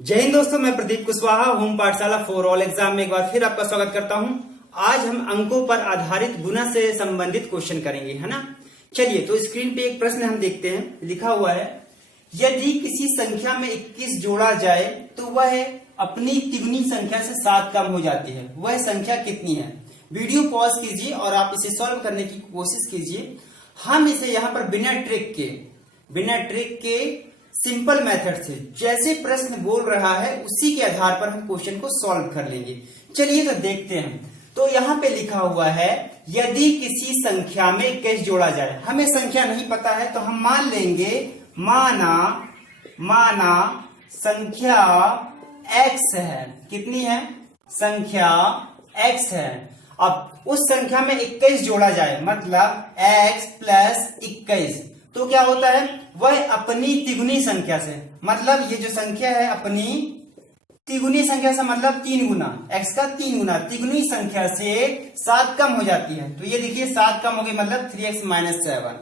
जय हिंद दोस्तों, मैं प्रदीप कुशवाहा होम पाठशाला फॉर ऑल एग्जाम में एक बार फिर आपका स्वागत करता हूं। आज हम अंकों पर आधारित गुणा से संबंधित क्वेश्चन करेंगे, है ना। चलिए, तो स्क्रीन पे एक प्रश्न हम देखते हैं। लिखा हुआ है, यदि किसी संख्या में 21 जोड़ा जाए तो वह अपनी तिगुनी संख्या से 7 कम हो जाती है। वह संख्या कितनी है? वीडियो पॉज कीजिए और आप इसे सॉल्व करने की कोशिश कीजिए। हम इसे यहाँ पर बिना ट्रिक के सिंपल मेथड से जैसे प्रश्न बोल रहा है उसी के आधार पर हम क्वेश्चन को सॉल्व कर लेंगे। चलिए तो देखते हैं। तो यहाँ पे लिखा हुआ है, यदि किसी संख्या में 21 जोड़ा जाए। हमें संख्या नहीं पता है तो हम मान लेंगे, माना संख्या x है। कितनी है? संख्या x है। अब उस संख्या में 21 जोड़ा जाए, मतलब x प्लस 21, तो क्या होता है? वह अपनी तिगुनी संख्या से, मतलब ये जो संख्या है अपनी तिगुनी संख्या से, मतलब 3 गुना, x का 3 गुना तिगुनी संख्या से 7 कम हो जाती है। तो ये देखिए 7 कम हो गई, मतलब 3x - 7।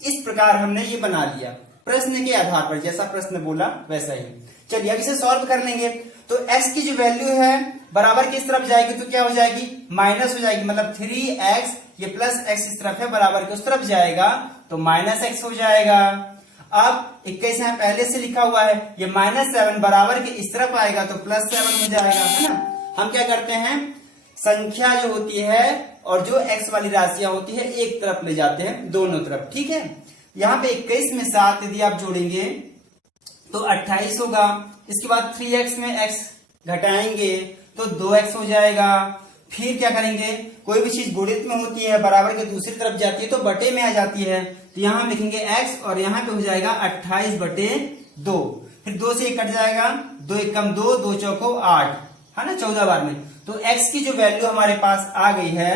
इस प्रकार हमने ये बना लिया प्रश्न के आधार पर, जैसा प्रश्न बोला वैसा ही। चलिए अब इसे सॉल्व कर लेंगे। तो x की जो वैल्यू है बराबर किस तरफ जाएगी, तो क्या हो जाएगी? माइनस हो जाएगी, मतलब 3x, ये प्लस x इस तरफ है, बराबर के उस तरफ जाएगा तो -x हो जाएगा। अब 21 यहाँ पहले से लिखा हुआ है, ये -7 बराबर के इस तरफ आएगा तो +7 हो जाएगा, है ना। हम क्या करते हैं, संख्या जो होती है और जो x वाली राशियां होती है एक तरफ ले जाते हैं, दोनों तरफ, ठीक है। यहाँ पे 21 में 7 यदि आप जोड़ेंगे तो 28 होगा। इसके बाद 3x में x घटाएंगे तो 2x हो जाएगा। फिर क्या करेंगे, कोई भी चीज गुणित में होती है बराबर के दूसरी तरफ जाती है तो बटे में आ जाती है, तो यहां हम लिखेंगे x और यहाँ पे हो जाएगा 28/2। फिर 2 से 1 कट जाएगा, 2 एकम 2, 2 चौको 8, है ना, 14 बार में। तो x की जो वैल्यू हमारे पास आ गई है,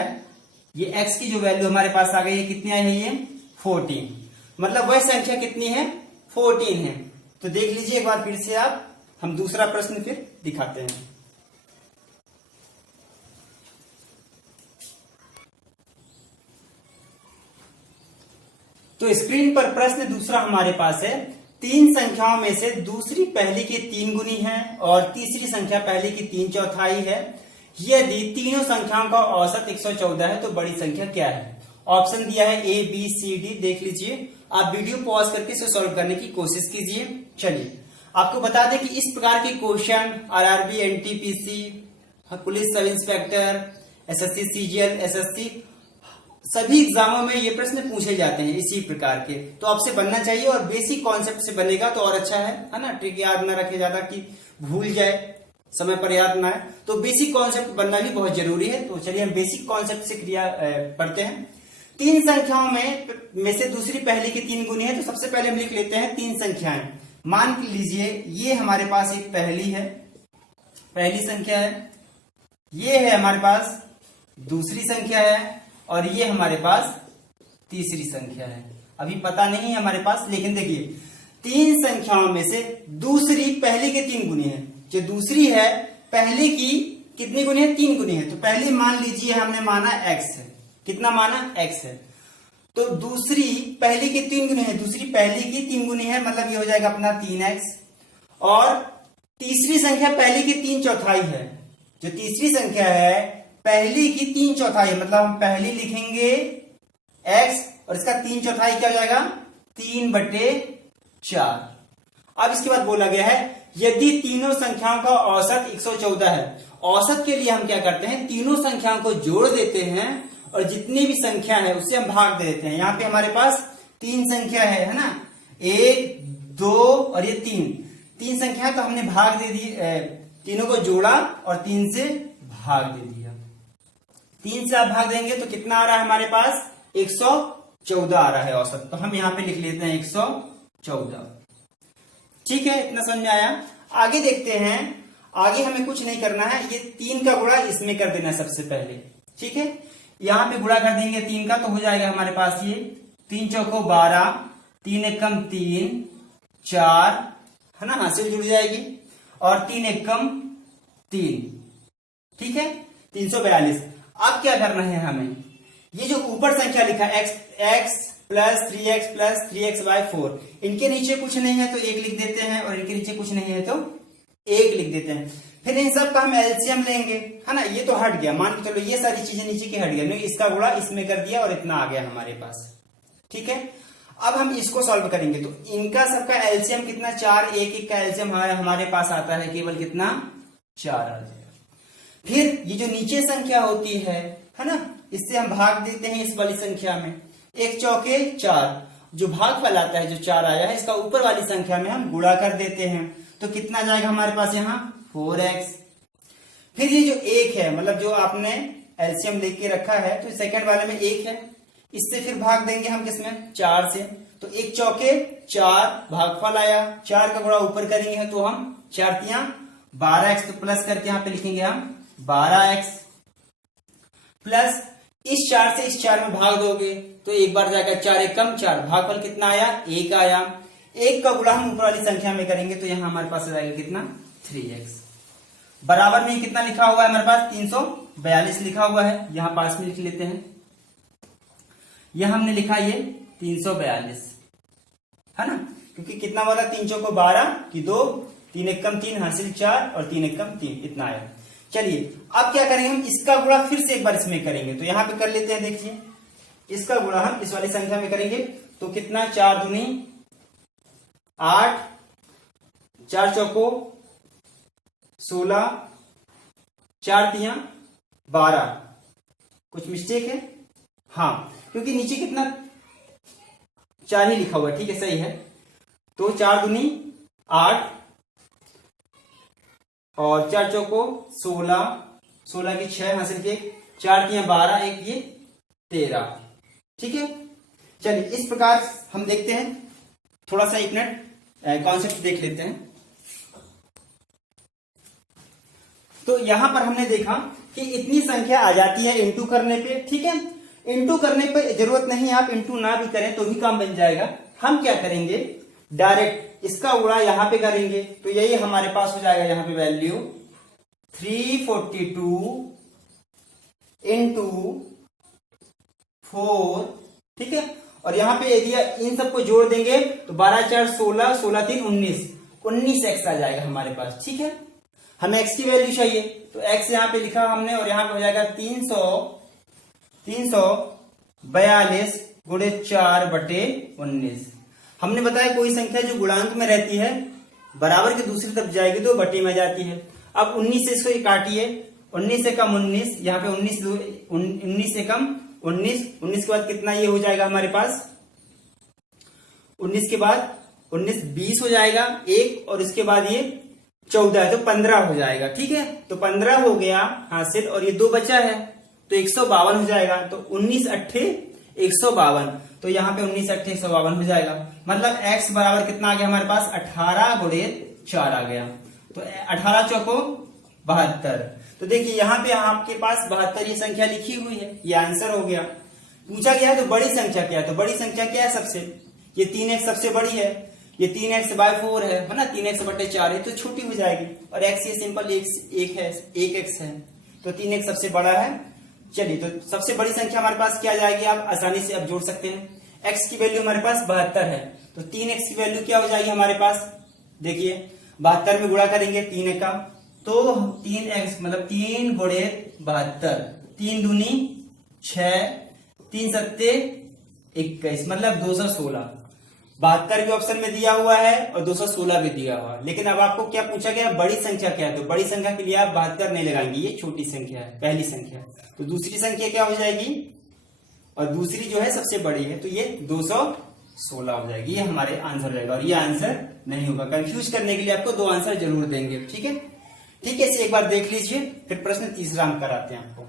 ये x की जो वैल्यू हमारे पास आ गई है, कितनी आई है? ये 14, मतलब वह संख्या कितनी है? 14 है। तो देख लीजिए एक बार फिर से आप, हम दूसरा प्रश्न फिर दिखाते हैं। तो स्क्रीन पर प्रश्न दूसरा हमारे पास है, 3 संख्याओं में से दूसरी पहली की 3 गुनी है और तीसरी संख्या पहली की 3/4 है। यदि तीनों संख्याओं का औसत 114 है तो बड़ी संख्या क्या है? ऑप्शन दिया है A, B, C, D। देख लीजिए, आप वीडियो पॉज करके इसे सॉल्व करने की कोशिश कीजिए। चलिए, आपको बता दें कि इस प्रकार के question RRB, NTPC, police sub inspector, SSC, CGL, SSC सभी एग्जामों में ये प्रश्न पूछे जाते हैं इसी प्रकार के। तो आपसे बनना चाहिए और बेसिक कॉन्सेप्ट से बनेगा तो और अच्छा है ना। ट्रिक याद ना रखे ज्यादा कि भूल जाए, समय पर याद ना आए, तो बेसिक कॉन्सेप्ट बनना भी बहुत जरूरी है। तो चलिए हम बेसिक कॉन्सेप्ट से क्रिया पढ़ते हैं। 3 संख्याओं में से दूसरी पहली की 3 गुनी है, तो सबसे पहले हम लिख लेते हैं 3 संख्याएं। मान लीजिए ये हमारे पास एक पहली संख्या है, ये है हमारे पास दूसरी संख्या है और ये हमारे पास तीसरी संख्या है। अभी पता नहीं है हमारे पास, लेकिन देखिए 3 संख्याओं में से दूसरी पहली के 3 गुनी है। जो दूसरी है पहली की कितनी गुनी है? 3 गुनी है। तो पहले मान लीजिए हमने माना x है। कितना माना? x है। तो दूसरी पहली की 3 गुनी है, दूसरी पहली की 3 गुनी है, मतलब ये हो जाएगा अपना 3x। और तीसरी संख्या पहली की 3/4 है। जो तीसरी संख्या है पहली की 3/4 है, मतलब हम पहली लिखेंगे x और इसका 3/4 क्या हो जाएगा? 3/4। अब इसके बाद बोला गया है, यदि तीनों संख्याओं का औसत 114 है। औसत के लिए हम क्या करते हैं, तीनों संख्याओं को जोड़ देते हैं और जितनी भी संख्या है उससे हम भाग दे देते हैं। यहाँ पे हमारे पास 3 संख्या है ना, 1, 2 और ये 3 संख्या, तो हमने भाग दे दी, तीनों को जोड़ा और 3 से भाग दे दिया। 3 से आप भाग देंगे तो कितना आ रहा है हमारे पास? 114 आ रहा है औसत। तो हम यहाँ पे लिख लेते हैं 114। ठीक है, इतना समझ में आया। आगे देखते हैं। आगे हमें कुछ नहीं करना है, ये 3 का गुणा इसमें कर देना है सबसे पहले। ठीक है, यहाँ पे गुणा कर देंगे 3 का, तो हो जाएगा हमारे पास ये 3 चौको 12, 3 एकम 3, 4, है ना, हासिल जुड़ जाएगी, और 3 एकम 3, ठीक है, 342। अब क्या करना है हमें, ये जो ऊपर संख्या लिखा x plus 3x plus 3x/4, इनके नीचे कुछ नहीं है तो 1 लिख देते हैं और इनके नीचे कुछ नहीं है तो 1 लिख देते हैं। फिर इन सब का हम एलसीएम लेंगे, है ना। ये तो हट गया, मान के चलो ये सारी चीजें नीचे की हट गया, नहीं इसका गुणा इसमें कर दिया और इतना आ गया हमारे पास, ठीक है। अब हम इसको सॉल्व करेंगे तो इनका सबका एलसीएम कितना 4, 1 का एलसीएम हमारे पास आता है केवल कितना 4 आ जाएगा। फिर ये जो नीचे संख्या होती है ना, इससे हम भाग देते हैं इस वाली संख्या में, 1 चौके 4, जो भागफल आता है जो 4 आया है इसका ऊपर वाली संख्या में हम गुणा कर देते हैं, तो कितना जाएगा हमारे पास यहाँ 4x। फिर ये जो 1 है, मतलब जो आपने एलसीएम लेके रखा है, तो सेकंड वाले में 1 है, इससे फिर भाग देंगे हम किसमें 4 से, तो 1 चौके 4 भागफल आया, 4 का गुणा ऊपर करेंगे तो हम 4 तियां 12x, तो प्लस करके यहाँ पे लिखेंगे हम 12x, प्लस इस 4 से इस 4 में भाग दोगे तो एक बार जाएगा 4 एकम 4, भागफल कितना आया 1 आया, 1 का गुणा हम ऊपर वाली संख्या में करेंगे तो यहाँ हमारे पास आ जाएगा कितना 3x। बराबर में कितना लिखा हुआ है हमारे पास 342 लिखा हुआ है, यहां पास में लिख लेते हैं, यह हमने लिखा ये 342, है ना, क्योंकि कितना वाला 3 चौको 12 की 2, 3 एकम 3 हासिल 4 और 3 एकम 3 इतना आया। चलिए अब क्या करेंगे, हम इसका गुणा फिर से एक बार इसमें करेंगे, तो यहां पे कर लेते हैं। देखिए इसका गुणा हम इस वाली संख्या में करेंगे तो कितना 4 दूनी 8, 4 चौको 16, 4 तियां 12, कुछ मिस्टेक है हाँ, क्योंकि नीचे कितना 4 ही लिखा हुआ है, ठीक है सही है। तो 4 दूनी 8 और 4 चौको 16, 16 की 6 हासिल के 4 तियां 12, एक ये 13, ठीक है। चलिए इस प्रकार हम देखते हैं, थोड़ा सा एक मिनट कॉन्सेप्ट देख लेते हैं। तो यहां पर हमने देखा कि इतनी संख्या आ जाती है इंटू करने पे, ठीक है। इंटू करने पे जरूरत नहीं, आप इंटू ना भी करें तो भी काम बन जाएगा। हम क्या करेंगे, डायरेक्ट इसका गुणा यहां पे करेंगे, तो यही हमारे पास हो जाएगा यहां पे वैल्यू 342 इंटू 4, ठीक है। और यहां पे यदि इन सबको जोड़ देंगे तो 12 4 16, 16 3 19, 19x आ जाएगा हमारे पास, ठीक है। हमें x की वैल्यू चाहिए तो x यहां पे लिखा हमने, और यहां पे हो जाएगा 342 गुणे 4/19। हमने बताया कोई संख्या जो गुणांक में रहती है बराबर के दूसरी तरफ जाएगी तो बटे में जाती है। अब 19 से इसको काटिए, 19 से कम 19, यहाँ पे 19 से कम 19 के बाद कितना ये हो जाएगा हमारे पास, 19 के बाद 19 20 हो जाएगा एक, और इसके बाद ये 14 है तो 15 हो जाएगा, ठीक है। तो 15 हो गया हासिल, और ये 2 बचा है तो 152 हो जाएगा। तो 19 अट्ठे 152, तो यहाँ पे 19 अट्ठे 152 हो जाएगा। मतलब x बराबर कितना आ गया हमारे पास 18 गुणे 4 आ गया, तो 18 चौको 72। तो देखिए यहाँ पे आपके पास 72 ये संख्या लिखी हुई है, ये आंसर हो गया। पूछा गया है तो बड़ी संख्या क्या है, तो बड़ी संख्या क्या है सबसे, ये 3x सबसे बड़ी है, ये 3x/4 है ना, 3x/4 है तो छोटी हो जाएगी, और x ये सिंपल 1x है तो 3x सबसे बड़ा है। चलिए तो सबसे बड़ी संख्या हमारे पास क्या जाएगी, आप आसानी से आप जोड़ सकते हैं। x की वैल्यू हमारे पास 72 है, तो 3x की वैल्यू क्या हो जाएगी हमारे पास, देखिए 72 में गुणा करेंगे 3 का, तो 3x मतलब 3 गुणे 72, 3 दूनी 6, 3 सत्ते 21, मतलब 216। 72 भी ऑप्शन में दिया हुआ है और 216 भी दिया हुआ है, लेकिन अब आपको क्या पूछा गया, बड़ी संख्या क्या है, तो बड़ी संख्या के लिए आप 72 नहीं लगाएंगे, ये छोटी संख्या है, पहली संख्या। तो दूसरी संख्या क्या हो जाएगी, और दूसरी जो है सबसे बड़ी है, तो ये 216 हो जाएगी, ये हमारे आंसर हो जाएगा। और ये आंसर नहीं होगा, कंफ्यूज करने के लिए आपको 2 आंसर जरूर देंगे, ठीक है। ठीक है, इसे एक बार देख लीजिए, फिर प्रश्न तीसरा हम कराते हैं आपको।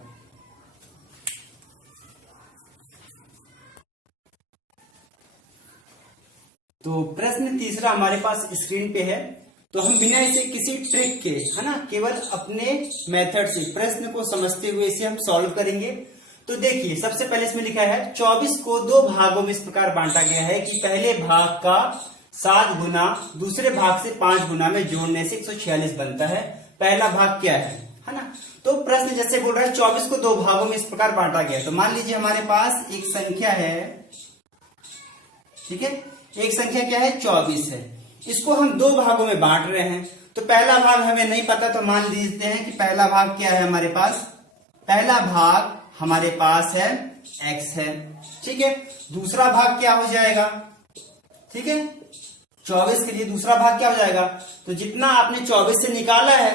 तो प्रश्न तीसरा हमारे पास स्क्रीन पे है, तो हम बिना इसे किसी ट्रिक के, है ना, केवल अपने मेथड से प्रश्न को समझते हुए इसे हम सॉल्व करेंगे। तो देखिए सबसे पहले इसमें लिखा है 24 को 2 भागों में इस प्रकार बांटा गया है कि पहले भाग का 7 गुना दूसरे भाग से 5 गुना में जोड़ने से 146 बनता है। पहला भाग क्या है ना। तो प्रश्न जैसे बोल रहा है 24 को 2 भागों में इस प्रकार बांटा गया, तो मान लीजिए हमारे पास एक संख्या है, ठीक है, एक संख्या क्या है 24 है, इसको हम दो भागों में बांट रहे हैं। तो पहला भाग हमें नहीं पता, तो मान लीजिए हैं कि पहला भाग क्या है हमारे पास, पहला भाग हमारे पास है x है, ठीक है। दूसरा भाग क्या हो जाएगा, ठीक है, 24 के लिए दूसरा भाग क्या हो जाएगा, तो जितना आपने 24 से निकाला है,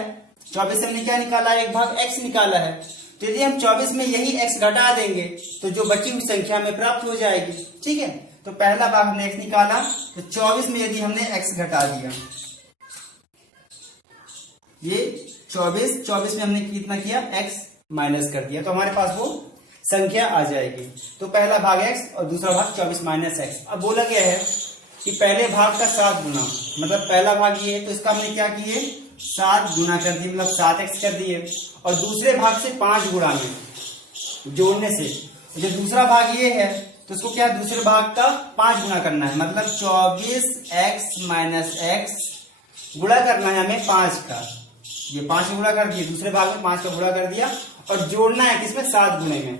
24 से हमने क्या निकाला है, एक भाग x निकाला है, तो यदि हम 24 में यही x घटा देंगे तो जो बची हुई संख्या में प्राप्त हो जाएगी, ठीक है। तो पहला भाग हमने x निकाला, तो 24 में यदि हमने x घटा दिया, ये 24 में हमने कितना किया, x माइनस कर दिया, तो हमारे पास वो संख्या आ जाएगी। तो पहला भाग x और दूसरा भाग 24 माइनस x। अब बोला गया है कि पहले भाग का 7 गुना, मतलब पहला भाग ये है तो इसका हमने क्या किए, 7 गुना कर दिए, मतलब 7x कर दिए, और दूसरे भाग से 5 गुणा में जोड़ने से जो दूसरा भाग ये है तो उसको क्या, दूसरे भाग का 5 गुना करना है, मतलब 24x माइनस x गुणा करना है हमें 5 का, ये 5 गुणा कर दिए, दूसरे भाग में 5 का गुणा कर दिया, और जोड़ना है किसमें, 7 गुणे में,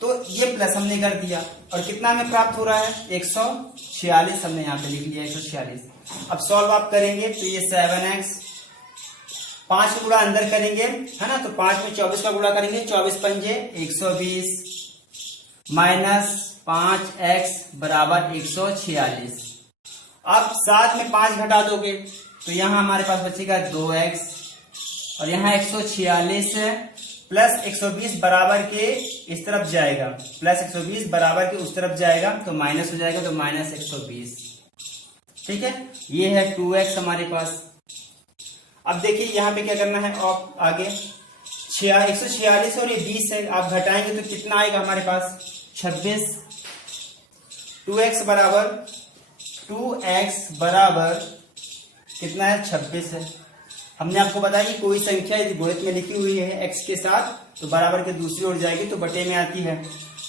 तो ये प्लस हमने कर दिया, और कितना हमें प्राप्त हो रहा है, 146 हमने यहाँ पे लिख लिया 146। अब सॉल्व आप करेंगे तो ये 7x, 5 का गुणा अंदर करेंगे, है ना, तो 5 में 24 का गुणा करेंगे, 24 पंजे 120 माइनस 5x बराबर 146। अब 7 में 5 घटा दोगे तो यहाँ हमारे पास बचेगा 2x, और यहाँ 146 प्लस 120 बराबर के इस तरफ जाएगा, प्लस 120 बराबर के उस तरफ जाएगा, तो माइनस हो जाएगा, तो माइनस 120, ठीक है। ये है 2x हमारे पास। अब देखिए यहाँ पे क्या करना है, और आगे 146 और ये 20 है, आप घटाएंगे तो कितना आएगा हमारे पास, 26। 2x बराबर कितना है, 26 है। हमने आपको बताया कि कोई संख्या यदि गुणित में लिखी हुई है x के साथ तो बराबर के दूसरी ओर जाएगी तो बटे में आती है,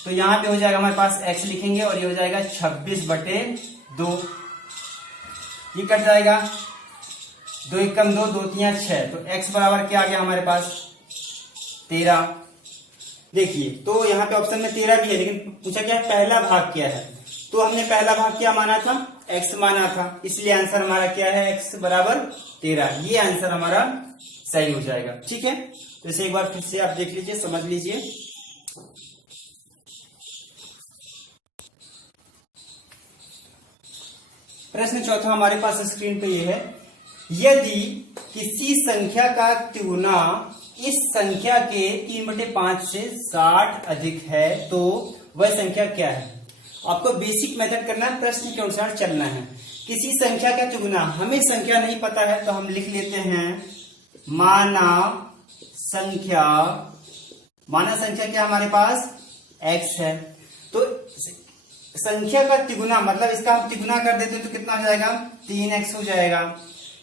तो यहाँ पे हो जाएगा हमारे पास x लिखेंगे और ये हो जाएगा 26/2, ये कट जाएगा, 2 एकम 2, 2 तिया 6, तो x बराबर क्या आ गया हमारे पास, 13। देखिए तो यहाँ पे ऑप्शन में 13 भी है, लेकिन पूछा क्या है, पहला भाग क्या है, तो हमने पहला भाग क्या माना था, x माना था, इसलिए आंसर हमारा क्या है, x बराबर 13, ये आंसर हमारा सही हो जाएगा, ठीक है। तो इसे एक बार फिर से आप देख लीजिए, समझ लीजिए। प्रश्न चौथा हमारे पास स्क्रीन पे ये है, यदि किसी संख्या का तिगुना इस संख्या के 3/5 से 60 अधिक है तो वह संख्या क्या है। आपको बेसिक मेथड करना है, प्रश्न के अनुसार चलना है। किसी संख्या का तिगुना, हमें संख्या नहीं पता है तो हम लिख लेते हैं माना संख्या क्या हमारे पास x है, तो संख्या का तिगुना मतलब इसका हम तिगुना कर देते हैं तो कितना हो जाएगा, 3x हो जाएगा।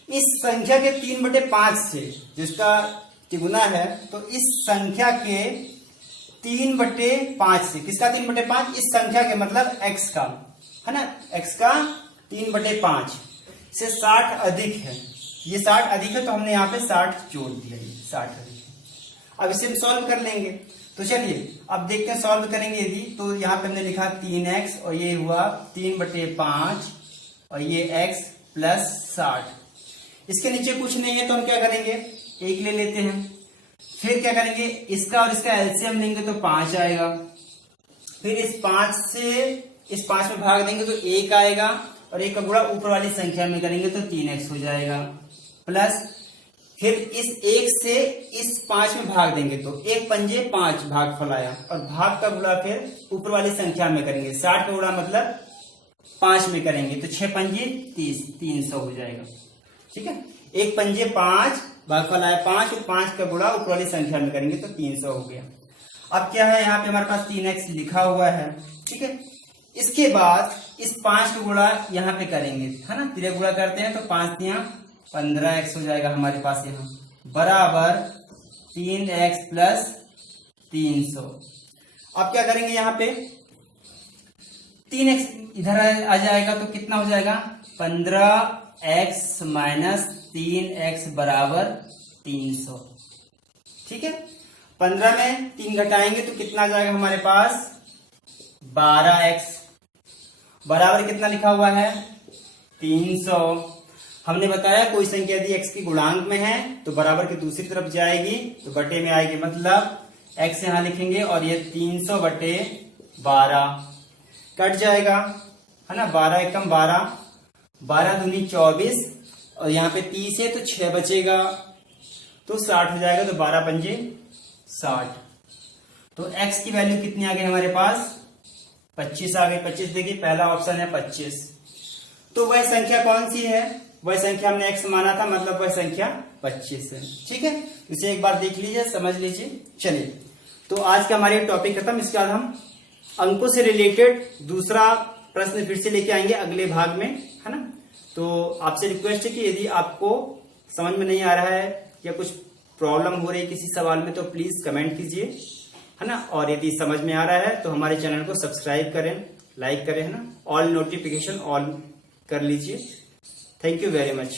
इस संख्या के 3/5 से जिसका तिगुना है, तो इस संख्या के 3/5 से, किसका 3/5, इस संख्या के मतलब x का, है ना, x का 3/5 से 60 अधिक है, ये 60 अधिक है तो हमने यहाँ पे 60 जोड़ दिया, ये 60 अधिक है। अब इसे हम सॉल्व कर लेंगे, तो चलिए अब देखते हैं सॉल्व करेंगे यदि, तो यहाँ पे हमने लिखा 3x और ये हुआ 3/5 और ये x प्लस 60, इसके नीचे कुछ नहीं है तो हम क्या करेंगे, 1 ले लेते हैं, फिर क्या करेंगे, इसका और इसका एलसीएम लेंगे तो 5 आएगा, फिर इस 5 से इस 5 में भाग देंगे तो 1 आएगा, और 1 का गुणा ऊपर वाली संख्या में करेंगे तो 3x हो जाएगा, प्लस फिर इस 1 से इस 5 में भाग देंगे तो 1 पंजे 5 भाग फलाया, और भाग का गुणा फिर ऊपर वाली संख्या में करेंगे, 60 का गुणा मतलब 5 में करेंगे तो 6 पंजे 30, 300 हो जाएगा, ठीक है। 1 पंजे 5 भागफल आया 5, और 5 का गुणा ऊपर वाली संख्या में करेंगे तो 300 हो गया। अब क्या है, यहाँ पे हमारे पास 3x लिखा हुआ है, ठीक है। इसके बाद इस 5 का गुणा यहाँ पे करेंगे, है ना, तिरे गुणा करते हैं तो 5 यहाँ 15x हो जाएगा हमारे पास, यहाँ बराबर 3x प्लस 300। अब क्या करेंगे, यहाँ पे 3x इधर आ जाएगा तो कितना हो जाएगा, 15x माइनस 3x बराबर 300, ठीक है। 15 में 3 घटाएंगे तो कितना आ जाएगा हमारे पास, 12x बराबर कितना लिखा हुआ है, 300। हमने बताया कोई संख्या यदि x की गुणांक में है तो बराबर की दूसरी तरफ जाएगी तो बटे में आएगी, मतलब x यहां लिखेंगे और ये 300 बटे 12 कट जाएगा, है ना। 12 एकम 12, 12 दूनी 24 और यहाँ पे 30 है तो 6 बचेगा तो 60 हो जाएगा, तो 12 पंजे 60। तो x की वैल्यू कितनी आ गई हमारे पास? 25 आ गई। 25 देखिए पहला ऑप्शन है 25। तो वह संख्या कौन सी है? वह संख्या हमने x माना था, मतलब वह संख्या 25 है। ठीक है, इसे एक बार देख लीजिए, समझ लीजिए। चलिए, तो आज का हमारे टॉपिक खत्म। इसके बाद हम अंकों से रिलेटेड दूसरा प्रश्न फिर से लेके आएंगे अगले भाग में, है ना। तो आपसे रिक्वेस्ट है कि यदि आपको समझ में नहीं आ रहा है या कुछ प्रॉब्लम हो रही है किसी सवाल में तो प्लीज कमेंट कीजिए, है ना। और यदि समझ में आ रहा है तो हमारे चैनल को सब्सक्राइब करें, लाइक करें, है ना। ऑल नोटिफिकेशन ऑन कर लीजिए। Thank you very much.